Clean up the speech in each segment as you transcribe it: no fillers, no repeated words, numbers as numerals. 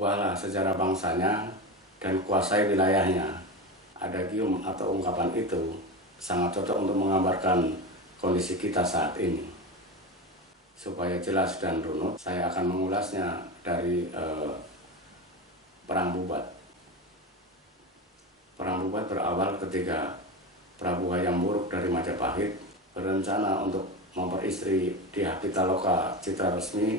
Ubahlah sejarah bangsanya dan kuasai wilayahnya. Adagium atau ungkapan itu sangat cocok untuk menggambarkan kondisi kita saat ini. Supaya jelas dan runut, saya akan mengulasnya dari Perang Bubat. Perang Bubat berawal ketika Prabu Hayam Wuruk dari Majapahit berencana untuk memperistri Dyah Pitaloka Citra Resmi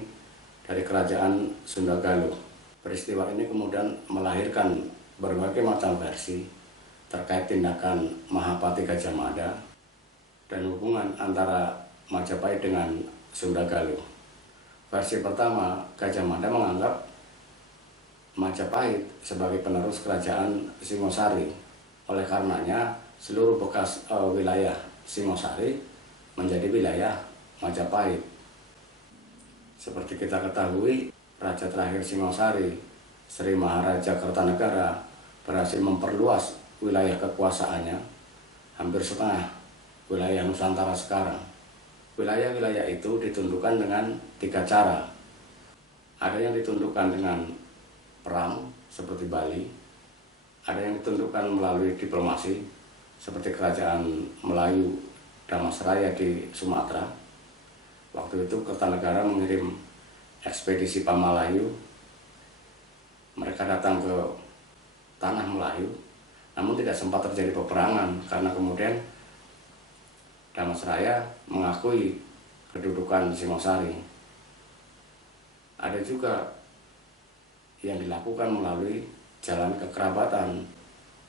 dari kerajaan Sunda Galuh. Peristiwa ini kemudian melahirkan berbagai macam versi terkait tindakan Mahapati Gajah Mada dan hubungan antara Majapahit dengan Sunda Galuh. Versi pertama, Gajah Mada menganggap Majapahit sebagai penerus kerajaan Singosari. Oleh karenanya, seluruh bekas wilayah Singosari menjadi wilayah Majapahit. Seperti kita ketahui, Raja terakhir Singosari, Sri Maharaja Kertanegara, berhasil memperluas wilayah kekuasaannya hampir setengah wilayah Nusantara sekarang. Wilayah-wilayah itu ditundukkan dengan 3 cara. Ada yang ditundukkan dengan perang seperti Bali, ada yang ditundukkan melalui diplomasi seperti kerajaan Melayu Damasraya di Sumatera. Waktu itu Kertanegara mengirim ekspedisi Pamalayu. Mereka datang ke tanah Melayu, namun tidak sempat terjadi peperangan karena kemudian Damasraya mengakui kedudukan Singosari. Ada juga yang dilakukan melalui jalan kekerabatan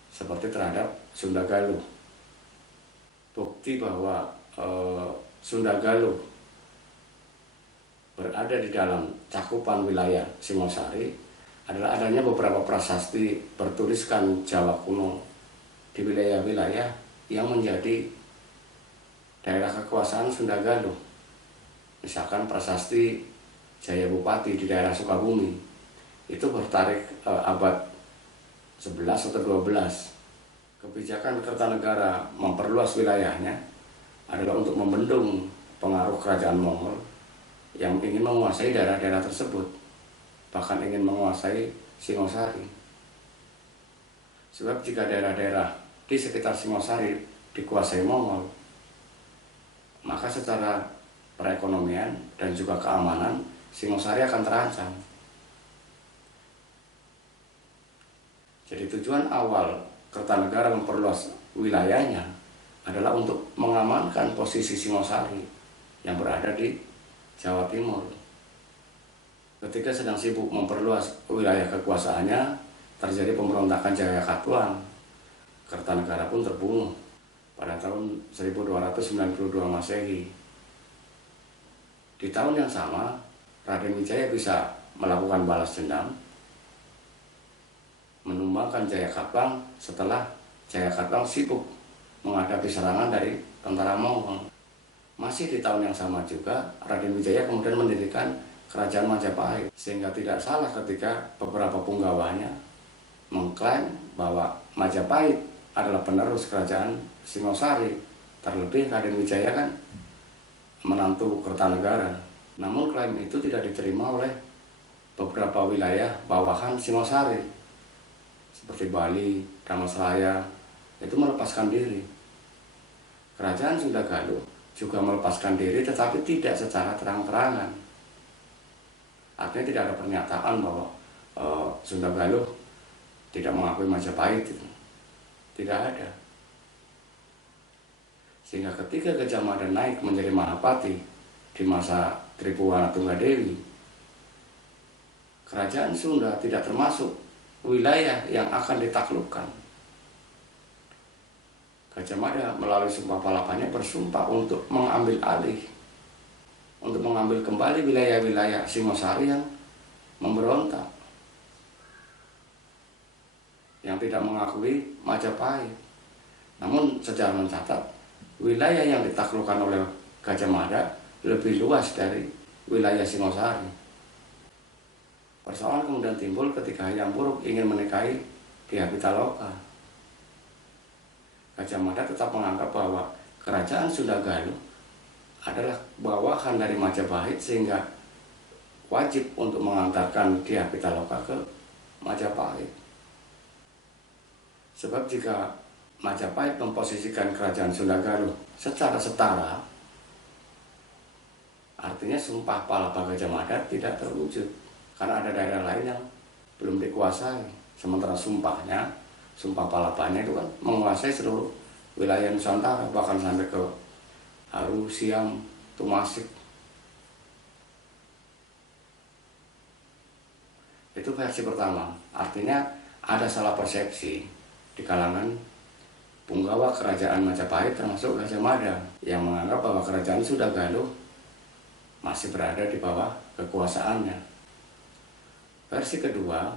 seperti terhadap Sunda Galuh. Bukti bahwa Sunda Galuh berada di dalam cakupan wilayah Singosari adalah adanya beberapa prasasti bertuliskan Jawa kuno di wilayah-wilayah yang menjadi daerah kekuasaan Sunda Galuh. Misalkan prasasti Jaya Bupati di daerah Sukabumi itu bertarik abad 11 atau 12. Kebijakan Kertanegara memperluas wilayahnya adalah untuk membendung pengaruh kerajaan Mongol yang ingin menguasai daerah-daerah tersebut, bahkan ingin menguasai Singosari. Sebab jika daerah-daerah di sekitar Singosari dikuasai Mongol, maka secara perekonomian dan juga keamanan Singosari akan terancam. Jadi tujuan awal Kertanegara memperluas wilayahnya adalah untuk mengamankan posisi Singosari yang berada di Jawa Timur. Ketika sedang sibuk memperluas wilayah kekuasaannya, terjadi pemberontakan Jaya Katuang. Kertanegara pun terbunuh pada tahun 1292 Masehi. Di tahun yang sama, Raden Wijaya bisa melakukan balas dendam, menumbangkan Jaya Katuang setelah Jaya Katuang sibuk menghadapi serangan dari tentara Mongol. Masih di tahun yang sama juga, Raden Wijaya kemudian mendirikan Kerajaan Majapahit, sehingga tidak salah ketika beberapa punggawanya mengklaim bahwa Majapahit adalah penerus kerajaan Singosari. Terlebih Raden Wijaya kan menantu Kertanegara. Namun klaim itu tidak diterima oleh beberapa wilayah bawahan Singosari seperti Bali, Damasraya, itu melepaskan diri. Kerajaan Sunda Galuh juga melepaskan diri, tetapi tidak secara terang-terangan. Artinya tidak ada pernyataan bahwa Sunda Galuh tidak mengakui Majapahit itu. Tidak ada. Sehingga ketika Gajah Mada naik menjadi Mahapati di masa Tribuana Tunggadewi, kerajaan Sunda tidak termasuk wilayah yang akan ditaklukkan. Gajah Mada melalui Sumpah Palapanya bersumpah untuk mengambil alih, untuk mengambil kembali wilayah-wilayah Singosari yang memberontak, yang tidak mengakui Majapahit. Namun sejarah mencatat wilayah yang ditaklukkan oleh Gajah Mada lebih luas dari wilayah Singosari. Persoalan kemudian timbul ketika Hayam Wuruk ingin menikahi Dyah Pitaloka. Gajah Mada tetap menganggap bahwa kerajaan Sunda Galuh adalah bawahan dari Majapahit, sehingga wajib untuk mengantarkan Dyah Pitaloka ke Majapahit. Sebab jika Majapahit memposisikan kerajaan Sunda Galuh secara setara, artinya Sumpah Palapa Gajah Mada tidak terwujud. Karena ada daerah lain yang belum dikuasai. Sementara Sumpah Palapanya itu kan menguasai seluruh wilayah Nusantara, bahkan sampai ke Haru, Siam, Tumasik. Itu versi pertama. Artinya ada salah persepsi di kalangan punggawa kerajaan Majapahit termasuk Gajah Mada yang menganggap bahwa kerajaan Sunda Galuh masih berada di bawah kekuasaannya. Versi kedua,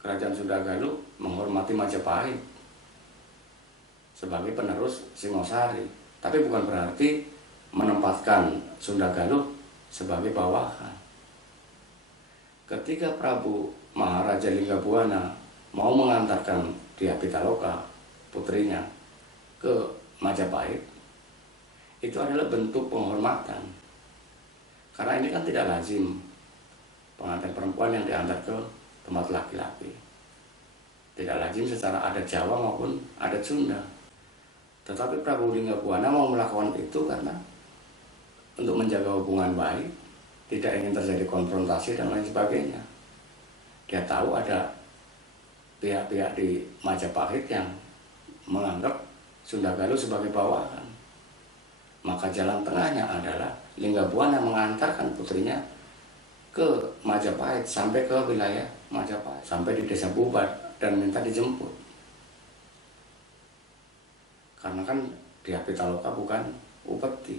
kerajaan Sunda Galuh menghormati Majapahit sebagai penerus Singosari, tapi bukan berarti menempatkan Sunda Galuh sebagai bawahan. Ketika Prabu Maharaja Linggabuana mau mengantarkan Dyah Pitaloka, putrinya, ke Majapahit, itu adalah bentuk penghormatan. Karena ini kan tidak lazim pengantin perempuan yang diantar ke tempat laki-laki. Tidak lazim secara adat Jawa maupun adat Sunda. Tetapi Prabu Linggabuana mau melakukan itu karena untuk menjaga hubungan baik, tidak ingin terjadi konfrontasi dan lain sebagainya. Dia tahu ada pihak-pihak di Majapahit yang menganggap Sunda Galuh sebagai bawahan. Maka jalan tengahnya adalah Linggabuana mengantarkan putrinya ke Majapahit, sampai ke wilayah Majapahit, sampai di Desa Bubat dan minta dijemput. Karena kan Dyah Pitaloka bukan upeti,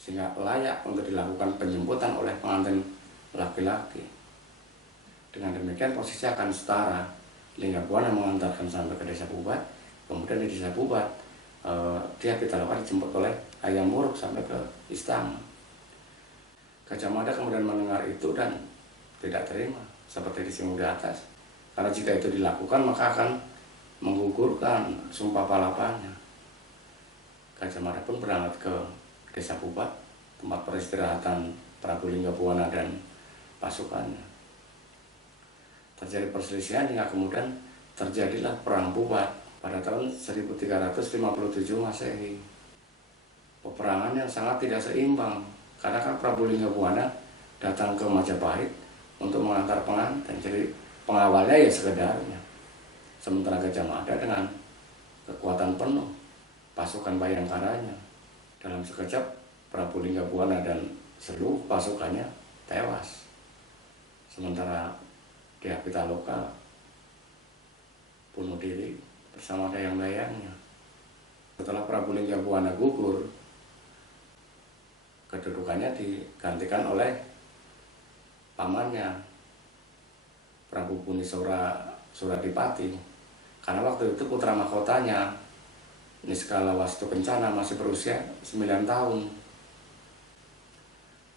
sehingga layak untuk dilakukan penjemputan oleh pengantin laki-laki. Dengan demikian posisi akan setara. Linggabuana mengantarkan sampai ke Desa Bubat, kemudian di Desa Bubat Dyah Pitaloka dijemput oleh Hayam Wuruk sampai ke istana. Gajah Mada kemudian mendengar itu dan tidak terima, seperti disinggung di atas. Karena jika itu dilakukan maka akan menggugurkan Sumpah Palapanya. Gajah Mada pun berangkat ke Desa Bubat, tempat peristirahatan Prabu Linggabuana dan pasukannya. Terjadi perselisihan hingga kemudian terjadilah Perang Bubat pada tahun 1357 Masehi. Peperangan yang sangat tidak seimbang, karena kan Prabu Linggabuana datang ke Majapahit untuk mengantar pengantin, jadi pengawalnya ya sekedarnya. Sementara Gajah Mada dengan kekuatan penuh, pasukan Bayangkaranya. Dalam sekejap Prabu Linggabuana dan seluruh pasukannya tewas. Sementara Dyah Pitaloka bunuh diri bersama dayang-dayangnya. Setelah Prabu Linggabuana gugur, kedudukannya digantikan oleh pamannya Prabu Bunisora Suradipati. Karena waktu itu putra mahkotanya Niskala Wastukencana masih berusia 9 tahun.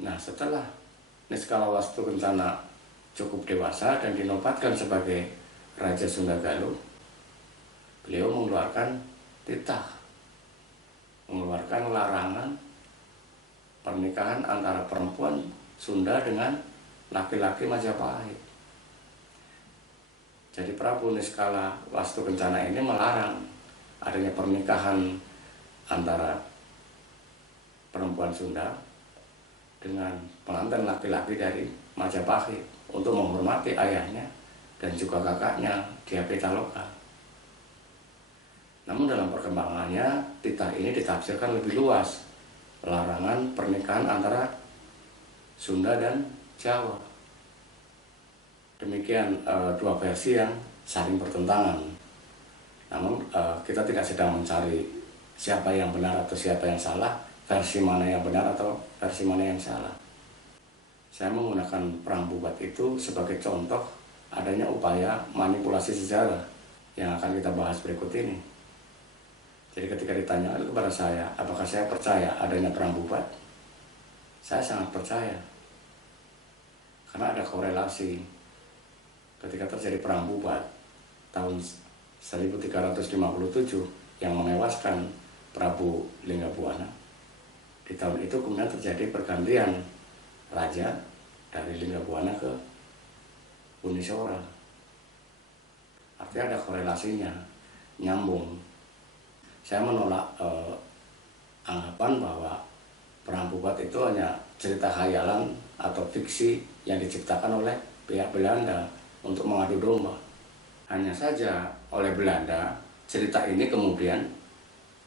Nah, setelah Niskala Wastukencana cukup dewasa dan dinobatkan sebagai Raja Sunda Galuh, beliau mengeluarkan titah, mengeluarkan larangan pernikahan antara perempuan Sunda dengan laki-laki Majapahit. Jadi Prabu Niskala Wastukencana ini melarang adanya pernikahan antara perempuan Sunda dengan pengantin laki-laki dari Majapahit untuk menghormati ayahnya dan juga kakaknya Dyah Pitaloka. Namun dalam perkembangannya titah ini ditafsirkan lebih luas, larangan pernikahan antara Sunda dan Jawa. Demikian dua versi yang saling bertentangan. Namun kita tidak sedang mencari siapa yang benar atau siapa yang salah, versi mana yang benar atau versi mana yang salah. Saya menggunakan Perang Bubat itu sebagai contoh adanya upaya manipulasi sejarah yang akan kita bahas berikut ini. Jadi ketika ditanya kepada saya, apakah saya percaya adanya Perang Bubat? Saya sangat percaya. Karena ada korelasi. Ketika terjadi Perang Bubat tahun 1357 yang menewaskan Prabu Linggabuana, di tahun itu kemudian terjadi pergantian raja dari Linggabuana ke unisora. Artinya ada korelasinya, nyambung. Saya menolak anggapan bahwa Perang Bubat itu hanya cerita khayalan atau fiksi yang diciptakan oleh pihak Belanda untuk mengadu domba. Hanya saja oleh Belanda, cerita ini kemudian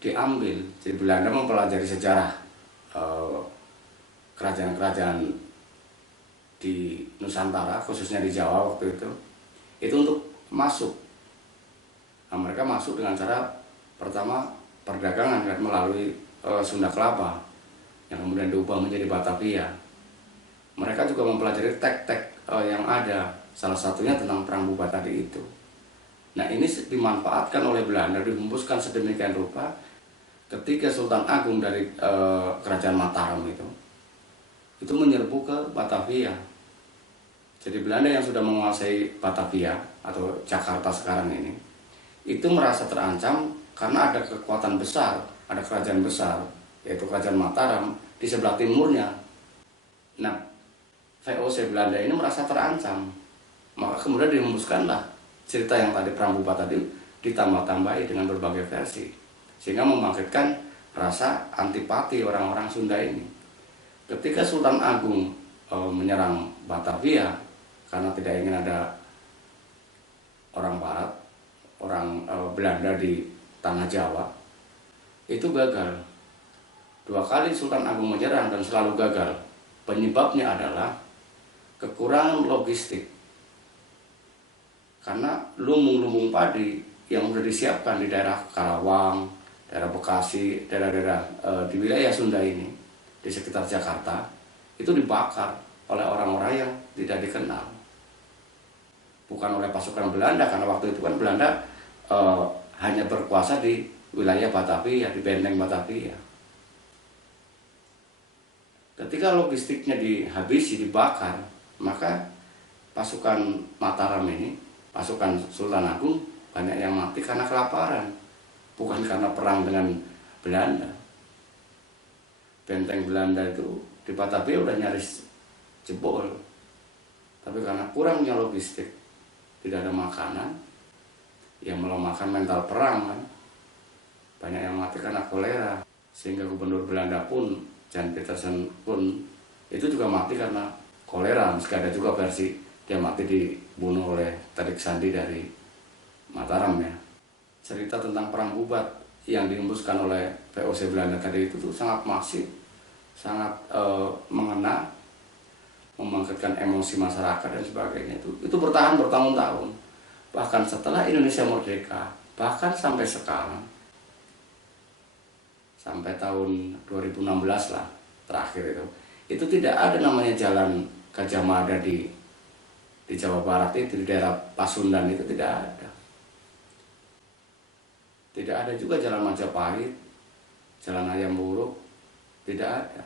diambil. Jadi Belanda mempelajari sejarah kerajaan-kerajaan di Nusantara, khususnya di Jawa waktu itu untuk masuk. Nah, mereka masuk dengan cara pertama perdagangan kan, melalui Sunda Kelapa yang kemudian diubah menjadi Batavia. Mereka juga mempelajari tek-tek yang ada, salah satunya tentang Perang Bubat tadi itu. Nah, ini dimanfaatkan oleh Belanda, dihembuskan sedemikian rupa ketika Sultan Agung dari Kerajaan Mataram itu menyerbu ke Batavia. Jadi Belanda yang sudah menguasai Batavia atau Jakarta sekarang ini, itu merasa terancam karena ada kekuatan besar, ada kerajaan besar, yaitu Kerajaan Mataram di sebelah timurnya. Nah, VOC Belanda ini merasa terancam, maka kemudian dihembuskanlah cerita yang tadi Perang Bubat tadi, ditambah-tambahi dengan berbagai versi, sehingga membangkitkan rasa antipati orang-orang Sunda ini. Ketika Sultan Agung menyerang Batavia karena tidak ingin ada orang Barat, orang Belanda di tanah Jawa, itu gagal. 2 kali Sultan Agung menyerang dan selalu gagal. Penyebabnya adalah kekurangan logistik. Karena lumbung-lumbung padi yang sudah disiapkan di daerah Karawang, daerah Bekasi, daerah-daerah di wilayah Sunda ini, di sekitar Jakarta, itu dibakar oleh orang-orang yang tidak dikenal. Bukan oleh pasukan Belanda, karena waktu itu kan Belanda hanya berkuasa di wilayah Batavia, di benteng Batavia. Ketika logistiknya dihabisi, dibakar, maka pasukan Mataram ini, pasukan Sultan Agung, banyak yang mati karena kelaparan, bukan karena perang dengan Belanda. Benteng Belanda itu di Batavia udah nyaris jebol, tapi karena kurangnya logistik, tidak ada makanan, yang melemahkan mental perang kan, banyak yang mati karena kolera, sehingga gubernur Belanda pun, Jan Petersen pun, itu juga mati karena kolera. Meski ada juga versi dia mati dibunuh oleh Terik Sandi dari Mataram ya. Cerita tentang Perang Bubat yang dihembuskan oleh VOC Belanda tadi itu tuh sangat masif, sangat mengena, membangkitkan emosi masyarakat dan sebagainya. Itu bertahan bertahun-tahun, bahkan setelah Indonesia merdeka, bahkan sampai sekarang, sampai tahun 2016 lah terakhir itu tidak ada namanya jalan Gajah Mada di Jawa Barat itu, di daerah Pasundan itu tidak ada. Tidak ada juga jalan Majapahit, jalan Hayam Wuruk, tidak ada.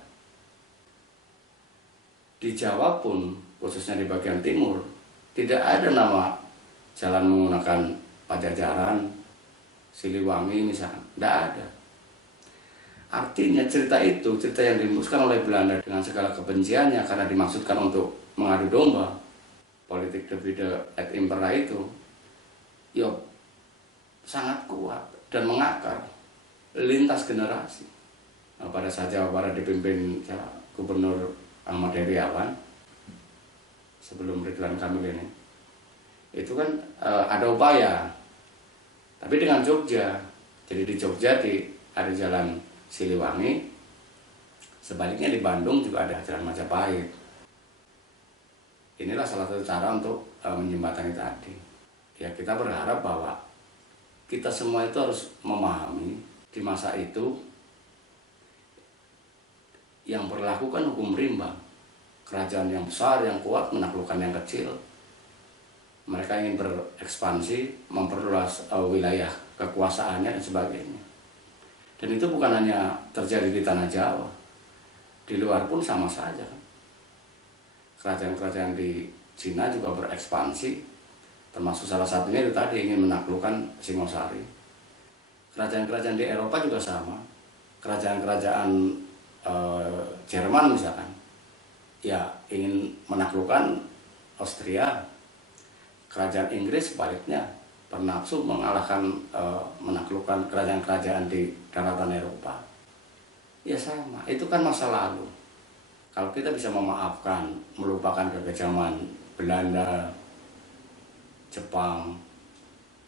Di Jawa pun, khususnya di bagian timur, tidak ada nama jalan menggunakan Pajajaran, Siliwangi misalnya, tidak ada. Artinya cerita itu, cerita yang dihembuskan oleh Belanda dengan segala kebenciannya karena dimaksudkan untuk mengadu domba, politik divide et impera itu, ya sangat kuat dan mengakar lintas generasi. Nah, pada saat Jawa Barat dipimpin Gubernur Ahmad Heriawan sebelum Ridwan Kamil ini, itu kan ada upaya, tapi dengan Jogja. Jadi di Jogja ada jalan Siliwangi, sebaliknya di Bandung juga ada jalan Majapahit. Inilah salah satu cara untuk menjembatani tadi. Ya, kita berharap bahwa kita semua itu harus memahami di masa itu yang berlaku kan hukum rimba. Kerajaan yang besar, yang kuat menaklukkan yang kecil. Mereka ingin berekspansi, memperluas wilayah kekuasaannya dan sebagainya. Dan itu bukan hanya terjadi di tanah Jawa, di luar pun sama saja. Kerajaan-kerajaan di Cina juga berekspansi, termasuk salah satunya itu tadi ingin menaklukkan Singosari. Kerajaan-kerajaan di Eropa juga sama. Kerajaan-kerajaan Jerman misalkan, ya ingin menaklukkan Austria, Kerajaan Inggris sebaliknya bernafsu menaklukkan kerajaan-kerajaan di daratan Eropa. Ya sama, itu kan masa lalu. Kalau kita bisa memaafkan, melupakan kekejaman Belanda, Jepang,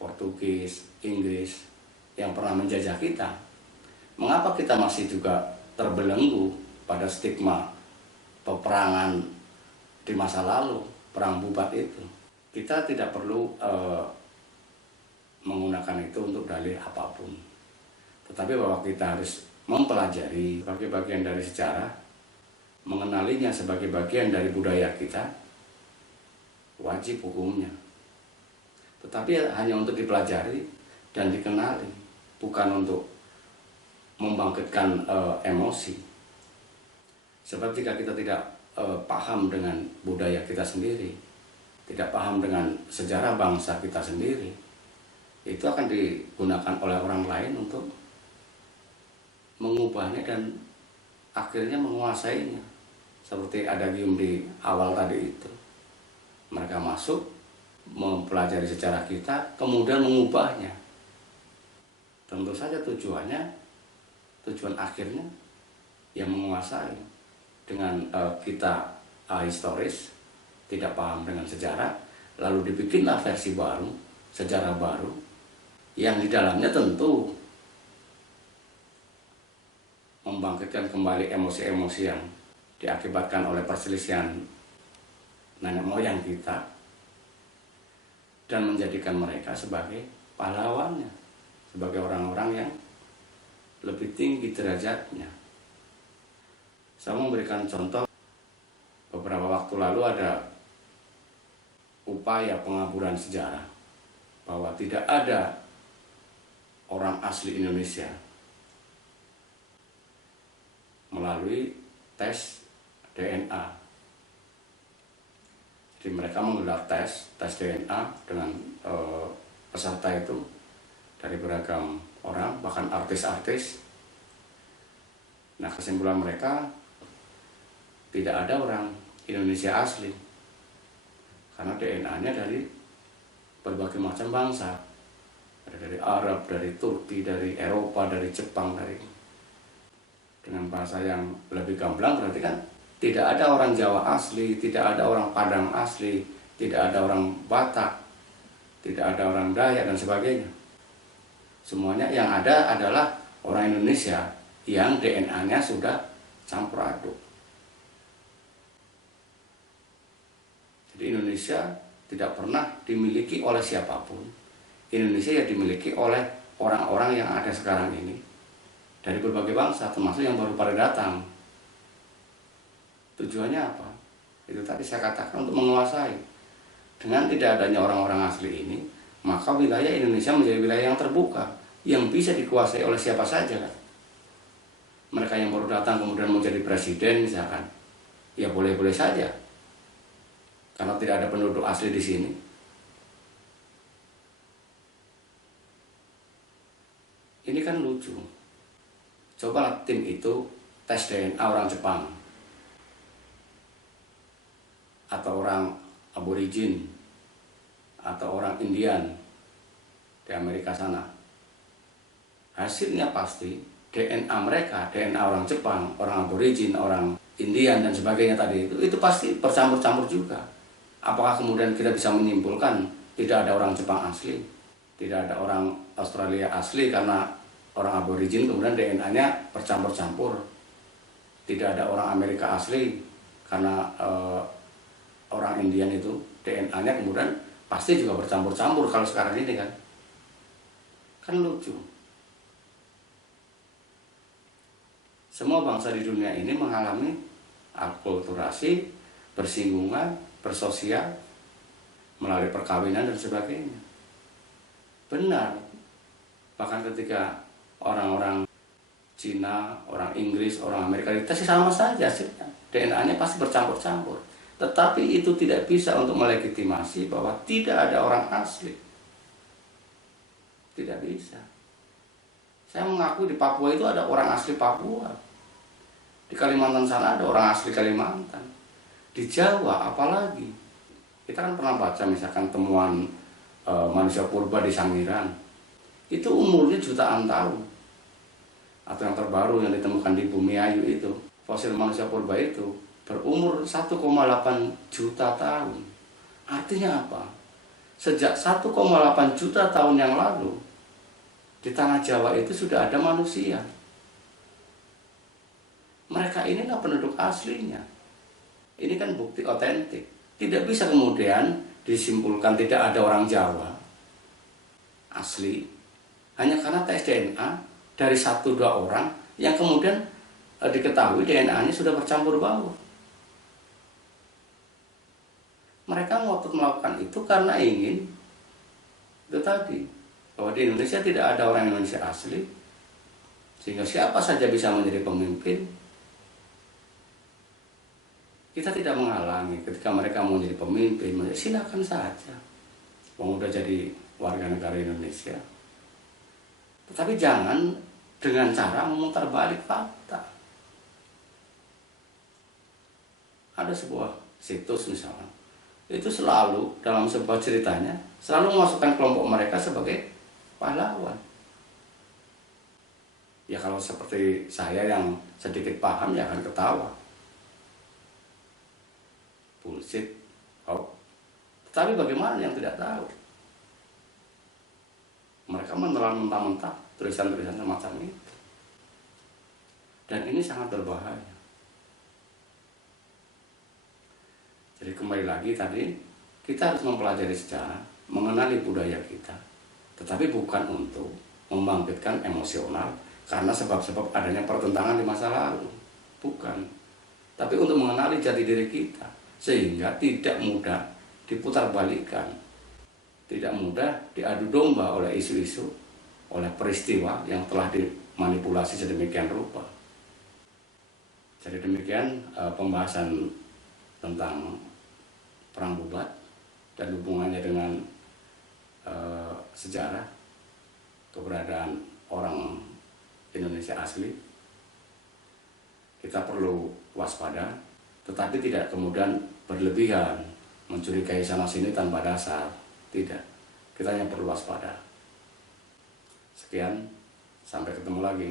Portugis, Inggris yang pernah menjajah kita, mengapa kita masih juga terbelenggu pada stigma peperangan di masa lalu, perang bubat itu? Kita tidak perlu menggunakan itu untuk dalih apapun, tetapi bahwa kita harus mempelajari sebagai bagian dari sejarah, mengenalinya sebagai bagian dari budaya kita, wajib hukumnya. Tetapi hanya untuk dipelajari dan dikenali, bukan untuk membangkitkan emosi. Sebab jika kita tidak paham dengan budaya kita sendiri, tidak paham dengan sejarah bangsa kita sendiri, itu akan digunakan oleh orang lain untuk mengubahnya dan akhirnya menguasainya. Seperti adagium di awal tadi itu. Mereka masuk, mempelajari sejarah kita, kemudian mengubahnya. Tentu saja tujuan akhirnya yang menguasai. Dengan kita historis, tidak paham dengan sejarah, lalu dibikinlah versi baru, sejarah baru, yang di dalamnya tentu membangkitkan kembali emosi-emosi yang diakibatkan oleh perselisihan nenek moyang kita, dan menjadikan mereka sebagai pahlawannya, sebagai orang-orang yang lebih tinggi derajatnya. Saya memberikan contoh, beberapa waktu lalu ada upaya pengaburan sejarah bahwa tidak ada orang asli Indonesia melalui tes DNA. Jadi mereka menggelar tes DNA dengan peserta itu dari beragam orang, bahkan artis-artis. Nah, kesimpulan mereka, tidak ada orang Indonesia asli, karena DNA-nya dari berbagai macam bangsa. Ada dari Arab, dari Turki, dari Eropa, dari Jepang, dengan bahasa yang lebih gamblang berarti kan tidak ada orang Jawa asli, tidak ada orang Padang asli, tidak ada orang Batak, tidak ada orang Dayak dan sebagainya. Semuanya yang ada adalah orang Indonesia yang DNA-nya sudah campur aduk. Jadi Indonesia tidak pernah dimiliki oleh siapapun. Indonesia ya dimiliki oleh orang-orang yang ada sekarang ini, dari berbagai bangsa, termasuk yang baru pada datang. Tujuannya apa? Itu tadi saya katakan, untuk menguasai. Dengan tidak adanya orang-orang asli ini, maka wilayah Indonesia menjadi wilayah yang terbuka, yang bisa dikuasai oleh siapa saja kan. Mereka yang baru datang kemudian mau jadi presiden misalkan, ya boleh-boleh saja, karena tidak ada penduduk asli di sini. Ini kan lucu. Coba tim itu tes DNA orang Jepang atau orang aborigin atau orang Indian di Amerika sana. Hasilnya pasti DNA mereka, DNA orang Jepang, orang aborigin, orang Indian dan sebagainya tadi itu pasti bercampur-campur juga. Apakah kemudian kita bisa menyimpulkan tidak ada orang Jepang asli, tidak ada orang Australia asli karena orang aborigin kemudian DNA-nya bercampur-campur, tidak ada orang Amerika asli karena orang Indian itu DNA-nya kemudian pasti juga bercampur-campur kalau sekarang ini kan lucu. Semua bangsa di dunia ini mengalami akulturasi, bersinggungan, bersosial, melalui perkawinan dan sebagainya. Benar, bahkan ketika orang-orang Cina, orang Inggris, orang Amerika dites sama saja hasilnya, DNA-nya pasti bercampur-campur. Tetapi itu tidak bisa untuk melegitimasi bahwa tidak ada orang asli. Tidak bisa. Saya mengaku di Papua itu ada orang asli Papua. Di Kalimantan sana ada orang asli Kalimantan. Di Jawa apalagi. Kita kan pernah baca misalkan temuan manusia purba di Sangiran, itu umurnya jutaan tahun. Atau yang terbaru yang ditemukan di Bumi Ayu itu, fosil manusia purba itu berumur 1,8 juta tahun. Artinya apa? Sejak 1,8 juta tahun yang lalu, di tanah Jawa itu sudah ada manusia. Mereka inilah penduduk aslinya. Ini kan bukti otentik. Tidak bisa kemudian disimpulkan tidak ada orang Jawa asli hanya karena tes DNA dari 1-2 orang yang kemudian diketahui DNA-nya sudah bercampur baur. Mereka ngotot melakukan itu karena ingin itu tadi, bahwa di Indonesia tidak ada orang Indonesia asli, sehingga siapa saja bisa menjadi pemimpin. Kita tidak menghalangi ketika mereka mau menjadi pemimpin, silakan saja. Wong udah jadi warga negara Indonesia. Tetapi jangan dengan cara memutar balik fakta. Ada sebuah situs misalnya, itu selalu dalam sebuah ceritanya selalu memasukkan kelompok mereka sebagai pahlawan. Ya kalau seperti saya yang sedikit paham ya akan ketawa. Bullshit. Oh. Tapi bagaimana yang tidak tahu? Mereka menelan mentah-mentah tulisan-tulisan semacam itu. Dan ini sangat berbahaya. Jadi kembali lagi tadi, kita harus mempelajari sejarah, mengenali budaya kita. Tetapi bukan untuk membangkitkan emosional karena sebab-sebab adanya pertentangan di masa lalu. Bukan. Tapi untuk mengenali jati diri kita. Sehingga tidak mudah diputarbalikkan, tidak mudah diadu domba oleh isu-isu, oleh peristiwa yang telah dimanipulasi sedemikian rupa. Jadi demikian pembahasan tentang Perang Bubat dan hubungannya dengan sejarah keberadaan orang Indonesia asli. Kita perlu waspada, tetapi tidak kemudian berlebihan, mencurigai sana sini tanpa dasar. Tidak, kita hanya perlu waspada. Sekian, sampai ketemu lagi.